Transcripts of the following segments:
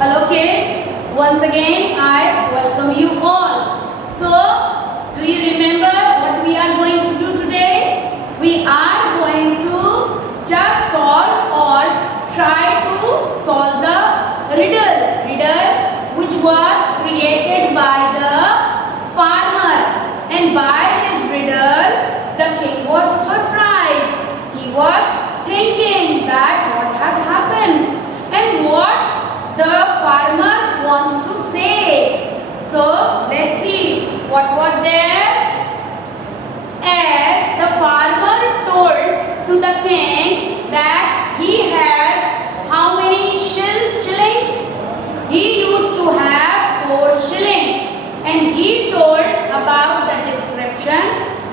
Hello kids, once again I welcome you all. So, do you remember what we are going to do today? We are going to just solve or try to solve the riddle which was created by the farmer, and by his riddle the king was surprised. He was thinking that what had happened and what the farmer wants to say. So let's see what was there. As the farmer told to the king that he has how many shillings? He used to have 4 shillings, and he told about the description.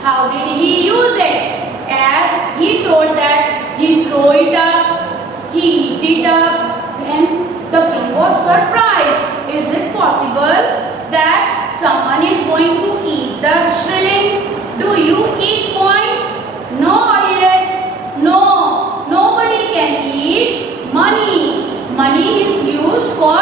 How did he use it? As he told that he threw it up, he eat it up, then the king was surprised. Is it possible that someone is going to eat the shilling? Do you eat coin? No or yes? No. Nobody can eat money. Money is used for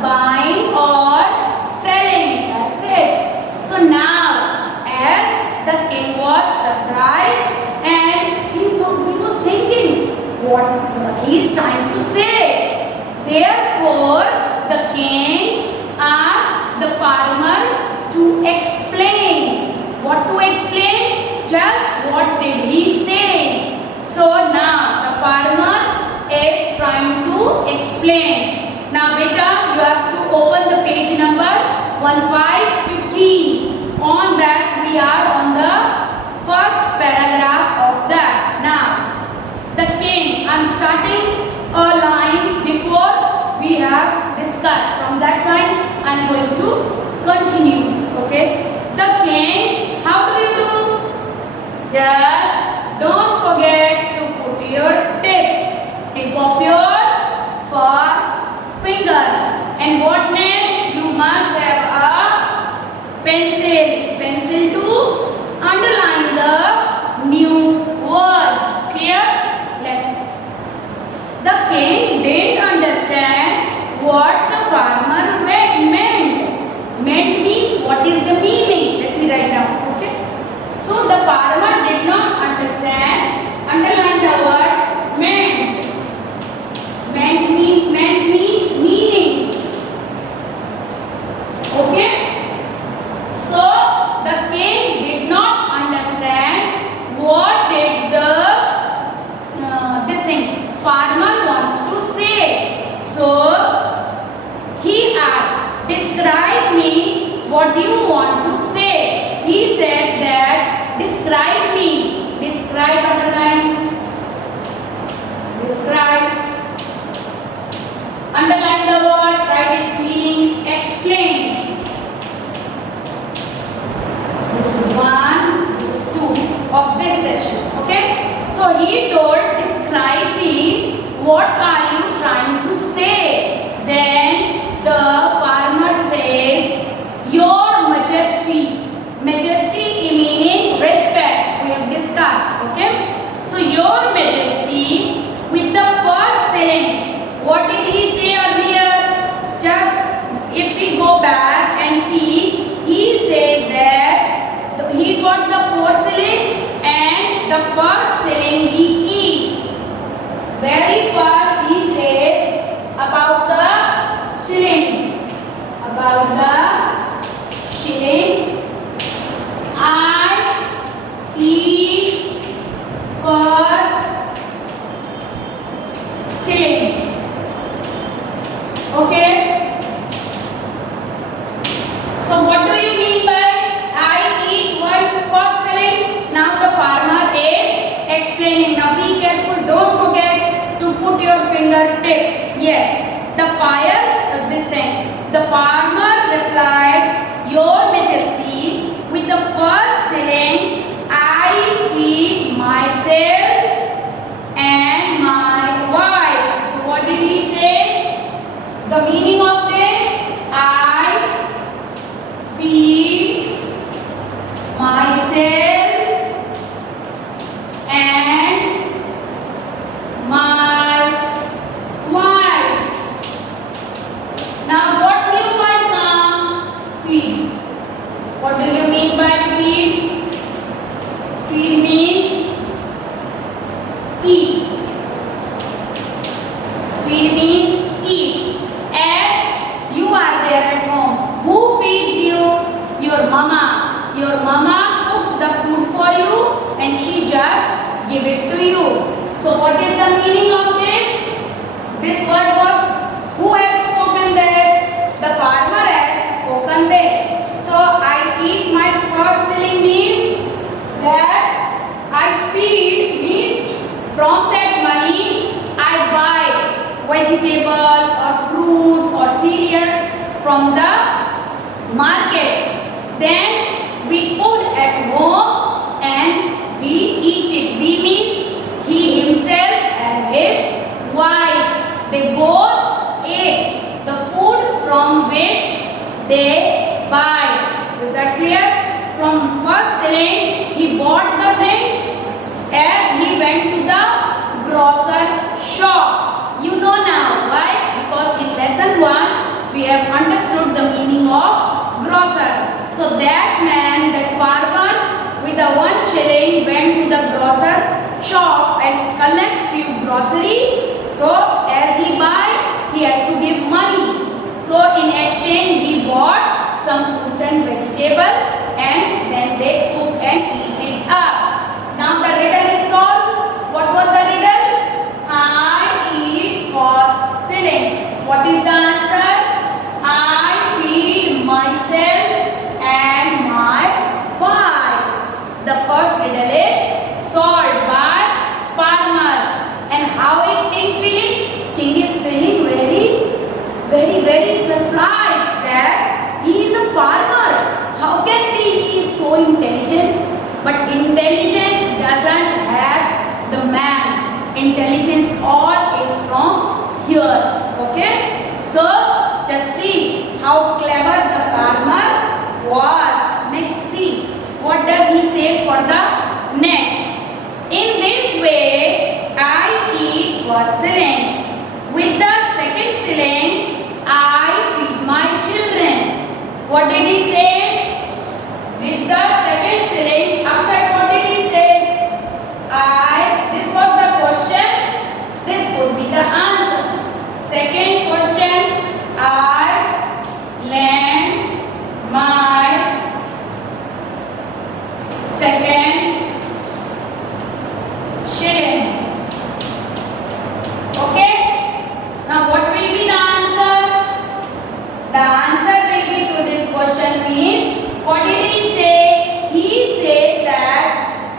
buying or selling. That's it. So now, as the king was surprised and he was thinking what he is trying to say. Therefore, the king asked the farmer to explain. What to explain? Just what did he say? So now the farmer is trying to explain. Now beta, you have to open the page number 1515. On that we are on the first paragraph of that. Now the king, I am starting a line before we have discussed. From that line I am going to continue. Okay. The king, how do you do? Just don't forget to put your tip of your first finger. And what next? You must have a pencil to underline the new words. Clear? Let's see. The king didn't understand what the farmer meant. Meant means what is the meaning? Let me write down. Okay. So the farmer did not understand. Underline the word meant. Meant means meaning. Okay. So the king did not understand what did the farmer wants to say. So he asked, describe me, what do you want to say? He said that describe me. Describe, underline. Describe. Underline the word, write its meaning, explain. This is 1, this is 2 of this session. Okay. So he told, describe me, what are you trying to say? Then the farmer says, your majesty. Majesty meaning respect. We have discussed. Okay. So your majesty, with the first shilling, what did he say earlier? Just if we go back and see, he says that he got the 4 shilling and the first shilling he eat. Very first he says about the shilling. About the shilling. I eat first shilling. Okay. So what do you mean by I eat first shilling? Now the farmer is explaining. Now be careful. Don't forget to put your fingertip. Yes. The the farmer replied, your majesty, with the first shilling I feed myself and my wife. So what did he say? The meaning of this, I feed myself and my wife. give it to you. So what is the meaning of this? This word was, who has spoken this? The farmer has spoken this. So I eat my first shilling means that I feed, means from that money I buy vegetable or fruit or cereal from the market. Then we put at home and we eat it. We means he himself and his wife. They both ate the food from which they buy. Is that clear? From first shilling he bought the things as he went to the grocer shop. You know now why? Because in lesson 1 we have understood the meaning of grocer. So that man, that farmer with the 1 shilling went to the grocer shop and collect few grocery. So as he buy, he has to give money. So in exchange he bought some fruits and vegetable and then they cook and eat it up. Now the riddle is solved. What was the riddle? I eat for shilling. What is the answer? I feed myself and my wife. The first riddle is solved by farmer. And how is king feeling? King is feeling very surprised that he is a farmer. How can be he is so intelligent? But intelligence doesn't have the man. Intelligence all is from here. Okay? So just see how clever the farmer was. Next, see what does he says for the next. In this way I eat for shilling. With the second shilling I feed my children. What did he says? With the second shilling, outside what did he says? This was the question. This would be the answer. Second question, I lend my second shilling. Okay? Now what will be the answer? The answer will be to this question means, what did he say? He says that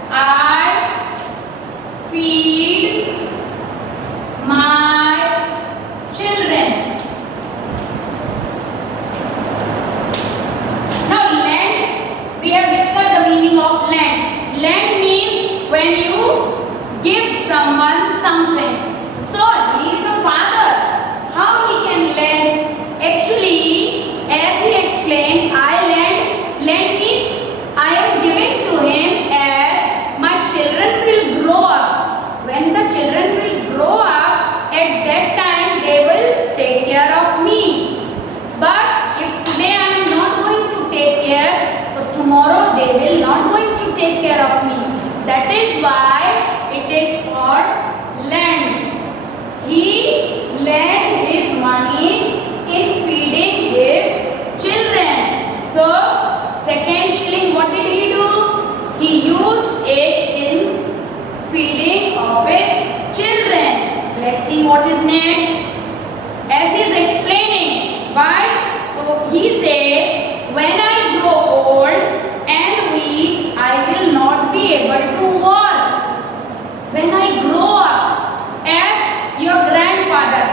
I feed my children. Now lend, we have discussed the meaning of lend. Lend means when you give someone something. So he is a father. How he can lend? Actually, as he explained, I lend. Lend means I am giving to him as my children will grow up. When the children will grow up, at that time they will take care of me. But if today I am not going to take care, so tomorrow they will not going to take care of me. That is why it is called lend. He lent his money in feeding his children. So second shilling, what did he do? He used it in feeding of his children. Let's see what is next. As he is explaining why, so he says, when I grow old and weak, I will not be able to work. When I grow up, as your grandfather,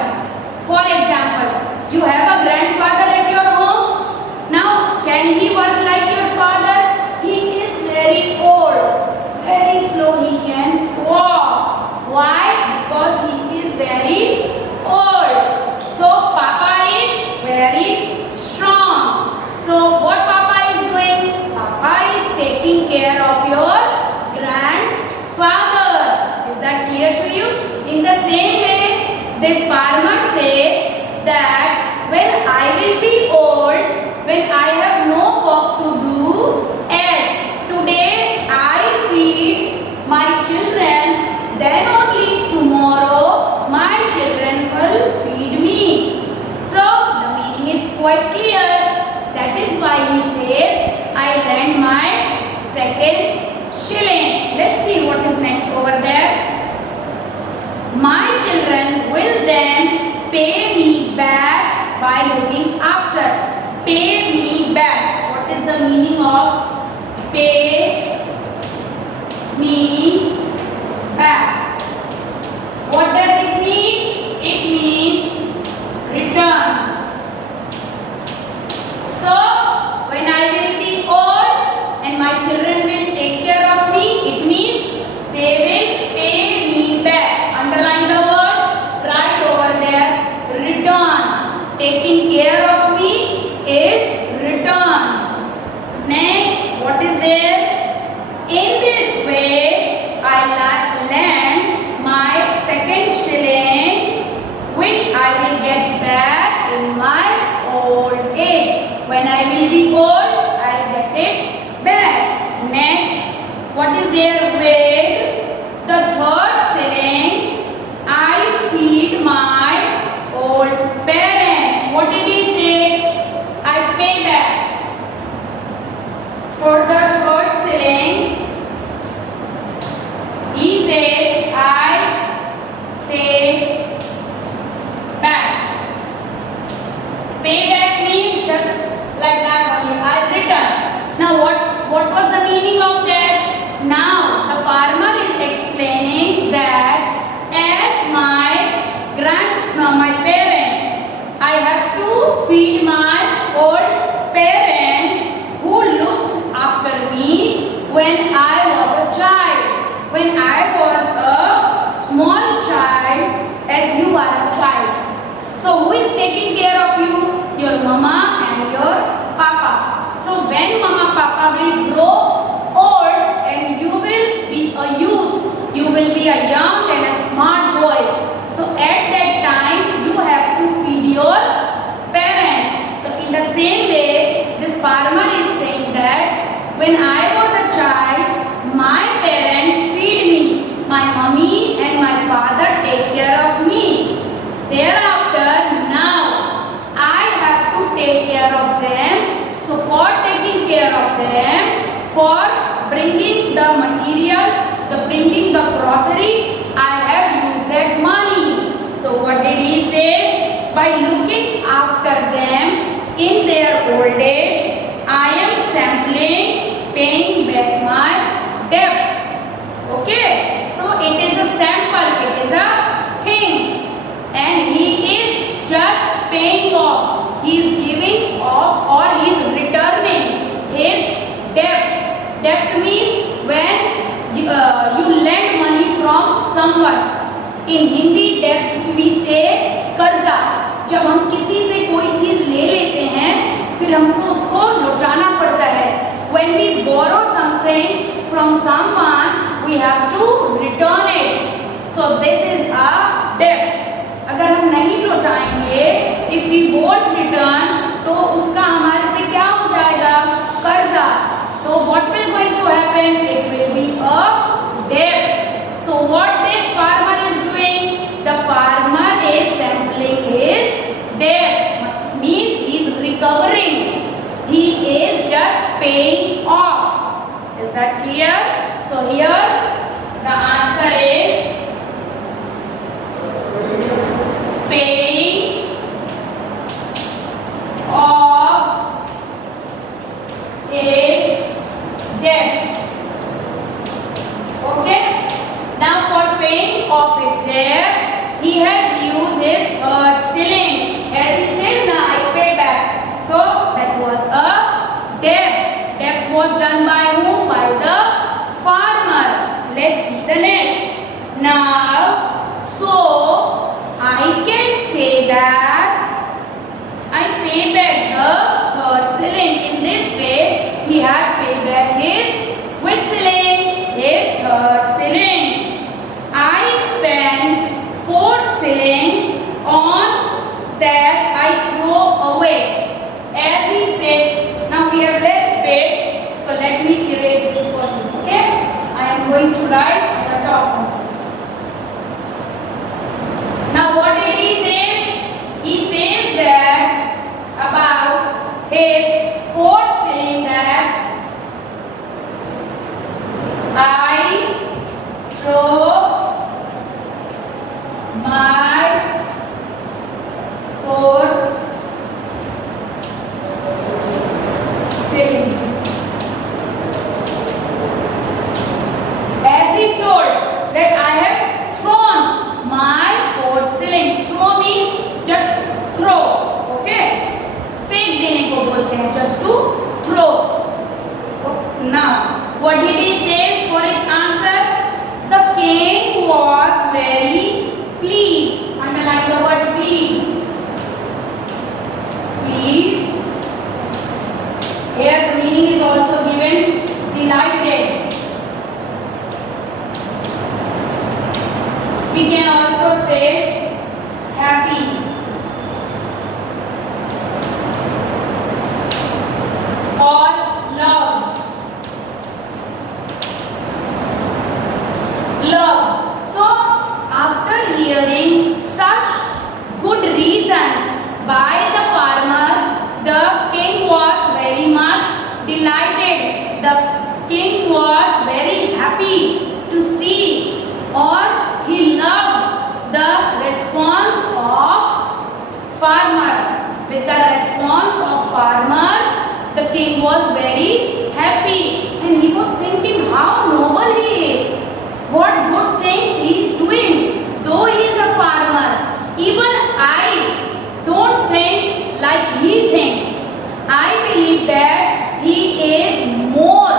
for example, you have a grandfather at your home. Now, can he work like your father? He is very old, very slow. He can walk. Why? Because he is very old. So Papa is very strong. So what Papa is doing? Papa is taking care of your grandfather. Is that clear to you? In the same way, this farmer says that when I will be old, when I have no work to do, as today I feed my children, then only tomorrow my children will feed me. So the meaning is quite clear. That is why he says, I lend my second shilling. let's see what is next over there. My children will then pay me back by looking after. Pay me back. What is the meaning of pay me back? What does it mean? It means returns. So, when I will be old and my children will take care of me, it means they will pay me back. Underline the word, right over there, return. Taking care of me is return. Next, what is there? In this way, I lend my second shilling, which I will get back in my old age. When I will be old, I get it back. Next, what is there with the third shilling? I feed my old parents. What did he say? I pay back. For the third shilling, he says I pay back. Pay back means just like that only. I return. Now what was the meaning of that? Now the farmer is explaining that as my parents, I have to feed my old parents who looked after me when I was a child. When I was a small child, as you are a child. So who is taking care of you? Your mama and your papa. So when mama papa will grow old and you will be a youth, you will be a young and a smart boy. So at that time you have to feed your parents. So in the same way, this farmer is saying that when I was a child, my parents feed me. My mommy and my father take care of me. Thereafter, now I have to take care of them. So for taking care of them, for bringing the material, bringing the grocery, I have used that money. So what did he say? By looking after them in their old age, I am sampling, paying back my debt. Okay, so it is a sample, it is a thing, and he is just paying off. He is giving off or he is returning his debt. Debt means when you lend money from someone. In Hindi debt we say कर्जा. जब हम किसी से कोई चीज ले लेते हैं फिर हमको उसको लौटाना पड़ता है. When we borrow something from someone, we have to return it. So this is a debt. अगर हम नहीं लौटाएंगे, if we won't return, तो उसका हमारे पे क्या हो जाएगा? कर्जा. तो what will going to happen? It will be a debt. So what this farmer is doing? The farmer is sampling his debt. Means he is recovering. He is just paying off. Is that clear? So here the answer is paying off his debt. Okay. Now for paying off his debt, he has used his third shilling. As he says, now I pay back. So that was a debt. Debt was done by whom? By the farmer. Let's see the next. Now, so I can say that I pay back the third shilling. In this way, he had paid back his which shilling? His third shilling. I spent fourth shilling on that I throw away. As he says, now we have less space, so let me erase this for you. Okay? I am going to write on the top of it. Now what did he say? He says that about his fourth shilling that I What did he say for its answer? The king was very pleased. Underline the word pleased. Pleased. Here the meaning is also given, delighted. We can also say happy. Or love. Love. So after hearing such good reasons by the farmer, the king was very much delighted. The king was very happy to see, or he loved the response of farmer. With the response of farmer, the king was very happy, and he was thinking how noble he is, what good things he is doing. Though he is a farmer, even I don't think like he thinks. I believe that he is more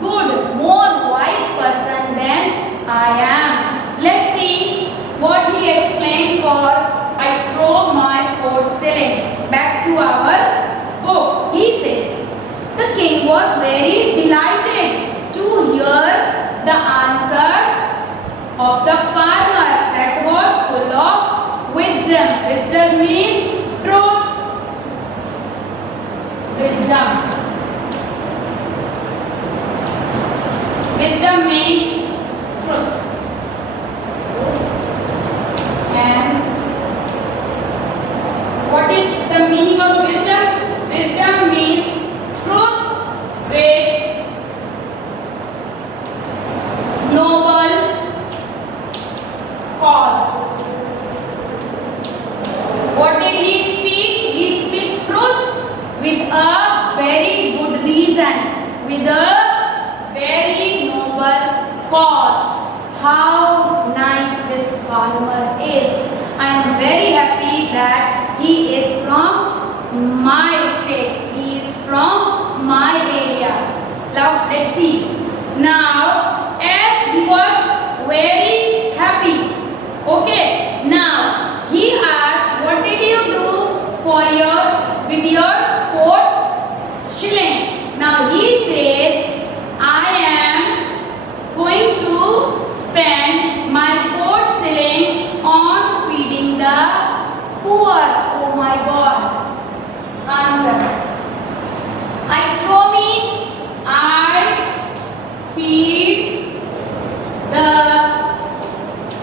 good, more wise person than I am. Let's see what he explains for I throw my fourth shilling. Back to our book. He says, the king was very delighted to hear the answers of the farmer that was full of wisdom. Wisdom means truth. Wisdom. Wisdom means truth. And what is the meaning of wisdom? Wisdom means truth with noble cause. What did he speak? He speak truth with a very good reason, with a very noble cause. How nice this farmer is. I am very happy that he is from my state. He is from my area. Now let's see. Now as he was very happy. Okay. Now he asked, what did you do for with your fourth shilling? Now he says, I am going to spend my fourth shilling on feeding the poor. Oh my God. Answer. I throw means I feed the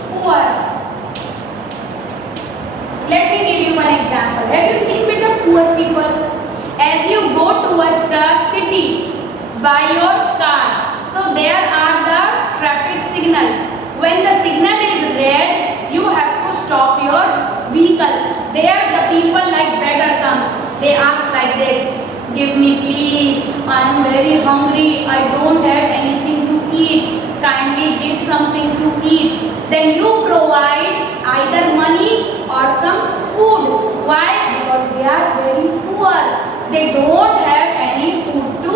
poor. Let me give you one example. Have you seen with the poor people? As you go towards the city by your car, so there are the traffic signal. When the signal is red, you have to stop your vehicle. There the people like beggar comes. They ask like this, give me please, I am very hungry, I don't have anything to eat. Kindly give something to eat. Then you provide either money or some food. Why? Because they are very poor. They don't have any food to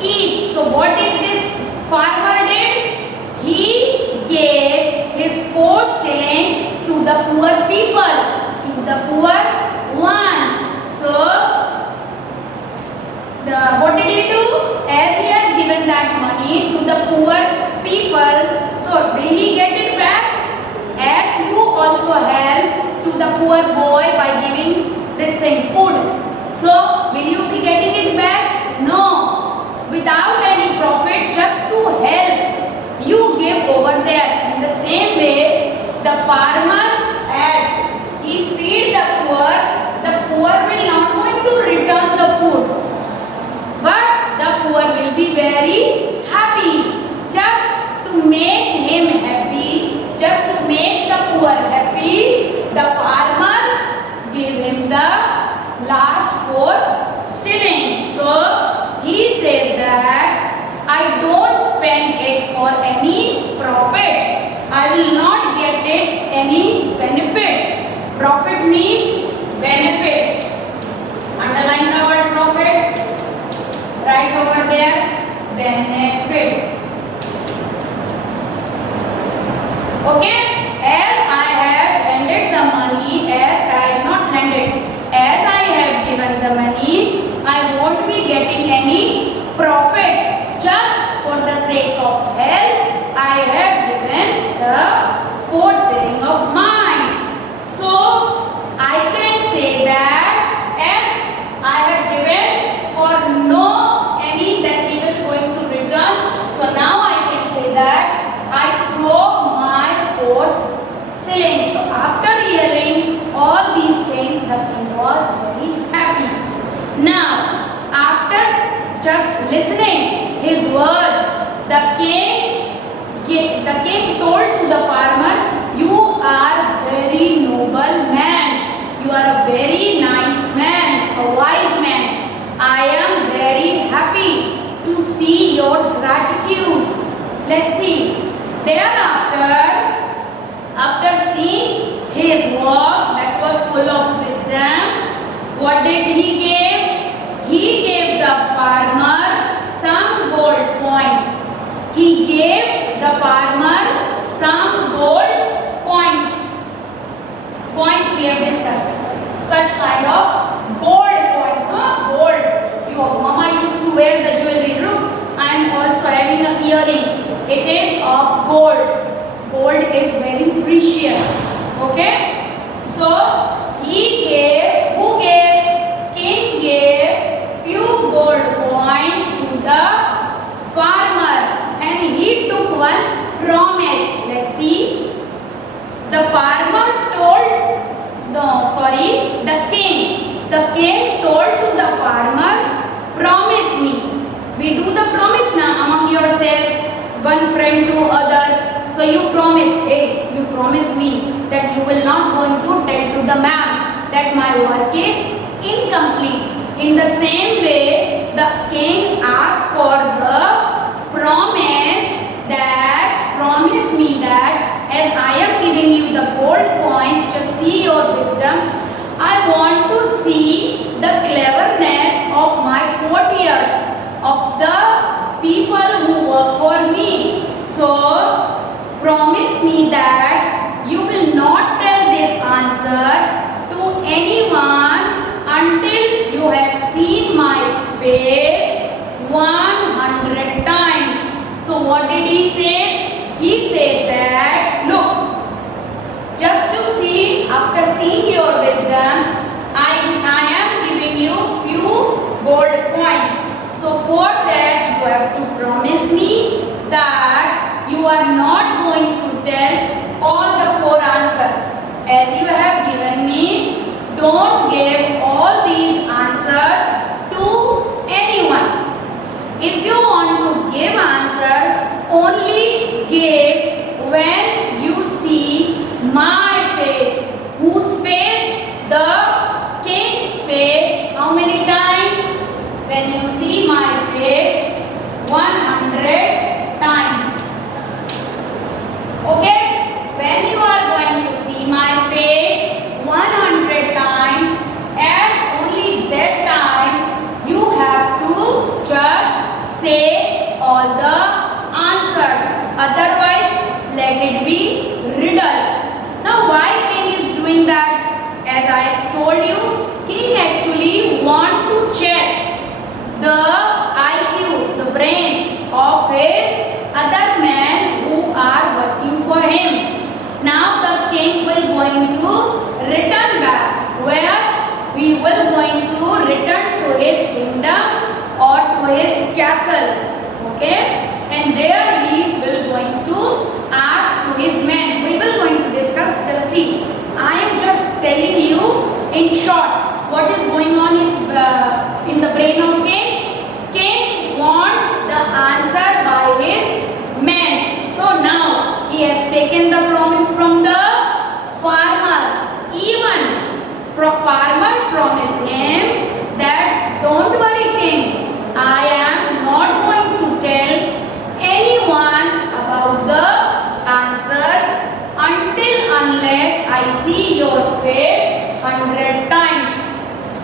eat. So what did this farmer did? He gave his 4 shilling to the poor people, to the poor ones. So what did he do? As he has given that money to the poor people, so will he get it back? As you also help to the poor boy by giving this thing, food. So will you be getting it back? No. Without any profit, just to help, you give over there. In the same way, the farmer, as he feed the poor will not going to return the food. But the poor will be very happy. Just to make him happy, just to make the poor happy, the farmer gave him the last 4 shillings. So he says that I don't spend it for any profit. I will not get it any benefit. Profit means benefit. Underline the word profit. Right over there, benefit. be getting any profit. Just for the sake of help, I have given the fourth shilling of mine. So I can say that as I have given for no any that he will going to return. So now I can say that I throw my fourth shilling. So after hearing all these things, the king was very happy. Now, after just listening his words, the king told to the farmer, "You are very noble man. You are a very nice man, a wise man. I am very happy to see your gratitude." Let's see. Thereafter, after seeing his work that was full of wisdom, what did he give? He gave the farmer some gold coins. He gave the farmer some gold coins. Coins we have discussed. Such kind of gold coins. Gold. Your mama used to wear the jewelry. Look, I am also having a earring. It is of gold. Gold is very precious. Okay? So he gave, who gave? King gave few gold coins to the farmer, and he took one promise. Let's see. The farmer told, the king told to the farmer, "Promise me." We do the promise now among yourself, one friend to other. So you promise, hey, you promise me that you will not going to tell to the ma'am that my work is incomplete. In the same way, the king asked for the promise that, promise me that as I am giving you the gold coins, just see your wisdom. I want to see the cleverness of my courtiers, of the people who work for me. So promise me that you will not tell these answers to anyone until you have seen my face 100 times. So what did he say? He says that, look, just to see, after seeing your wisdom, I am giving you few gold coins. So for that you have to promise me that you are not going to tell all the 4 answers. As you have given me, don't give all these answers to anyone. If you want to give answer, only give when you see my face. Whose face? The king's face. How many times? When you see my face 100 times. Okay? When you are going to see my face 100 times, and only that time you have to just say all the answers. Otherwise, let it be riddle. Now, why king is doing that? As I told you, king actually want to check the IQ, the brain of his other men who are working for him. Now the king will going to return back, where he will going to return to his kingdom or to his castle. Okay, and there he will going to ask to his men. We will going to discuss. Just see, I am just telling you in short what is going on is in the brain of king. King want the answer by his men. So now he has taken the promise from the farmer. Even farmer promised him that, don't worry king, I am not going to tell anyone about the answers until unless I see your face 100 times.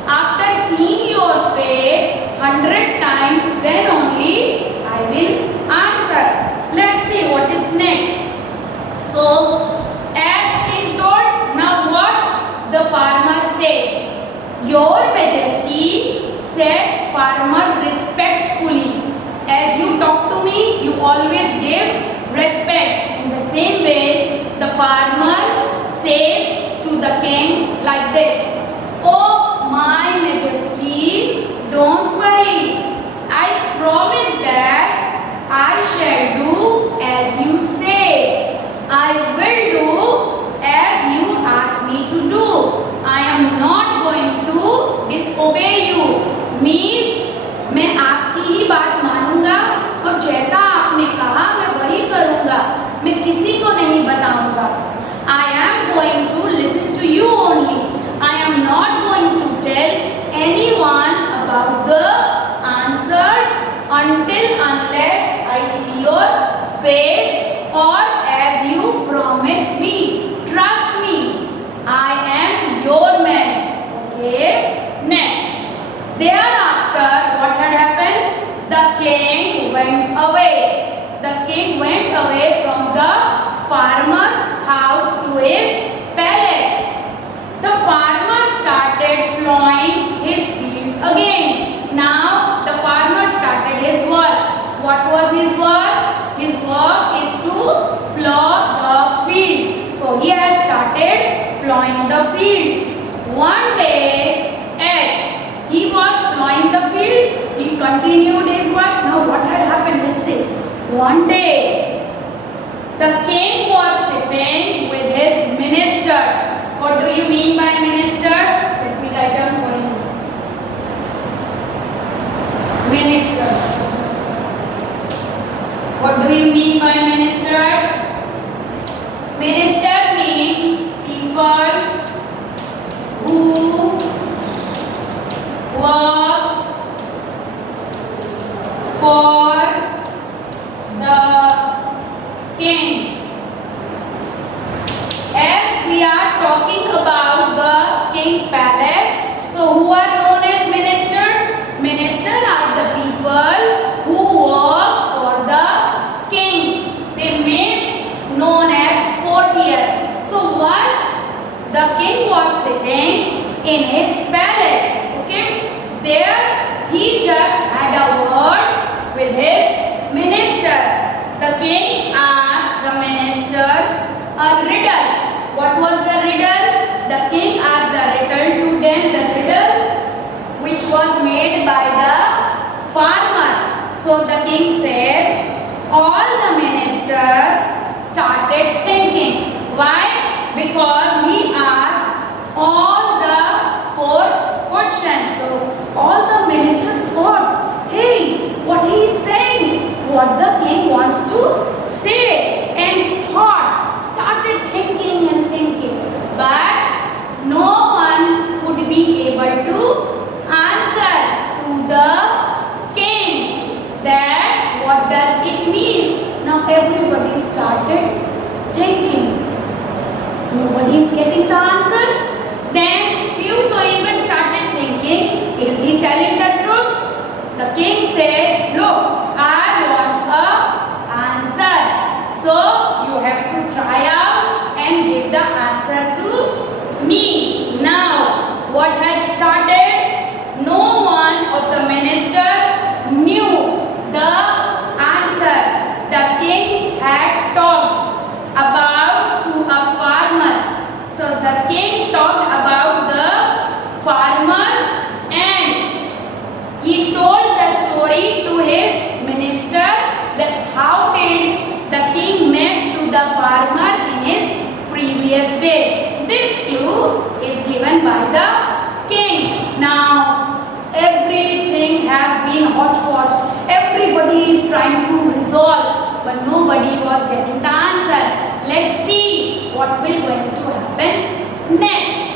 After seeing your face 100 times, then only I will answer. Let's see what is next. So, as king told, now what the farmer says? Your Majesty said, farmer respectfully. As you talk to me, you always give respect. In the same way, the farmer says to the king like this, "Oh, my majesty, don't worry. I promise that I shall do as you say. I will do as you ask me to do. I am not going to disobey you." Means मैं आपकी ही बात मानूंगा और जैसा आपने कहा मैं वही करूंगा, मैं किसी को नहीं बताऊंगा. I am going to listen to you only. I am not going to tell anyone about the answers until unless I see your face or as you promised me. Trust me. I am your man. Okay. Next. Thereafter, what had happened? The king went away. The king went away from the farmer's house to his palace. The farmer started plowing his field again. Now the farmer started his work. What was his work? His work is to plow the field. So he has started plowing the field. One day, as he was plowing the field, he continued his work. Now what had happened? Let's see. One day, the king was sitting with his ministers. What do you mean by ministers? Let me write down for you. Ministers. What do you mean by ministers? Minister mean people who works for the king. As we are talking about the king palace, so who are known as ministers? Ministers are the people who work for the king. They may known as courtier. So once the king was sitting in his palace, there he just had a word with his minister. The king asked the minister a riddle. What was the riddle? The king asked the riddle to them, the riddle which was made by the farmer. So the king said, all the minister started thinking. Why? Because he asked all the 4 questions. So all the minister thought, hey, what he is saying, what the king wants to say, and thought, started thinking and thinking. But no one could be able to answer to the king that what does it mean. Now everybody started thinking. Nobody is getting the answer. Then few to even started thinking, is he telling the truth? The king says, look, I want an answer. So you have to try out and give the answer to me. Now, what had started? No one of the minister knew the answer. The king had talked about to a farmer. So the king talked about the farmer and he told the story to his minister that how did the king met to the farmer in his previous day. This clue is given by the king. Now everything has been hodgepodge. Everybody is trying to resolve, but nobody was getting the answer. Let's see what will going to happen next.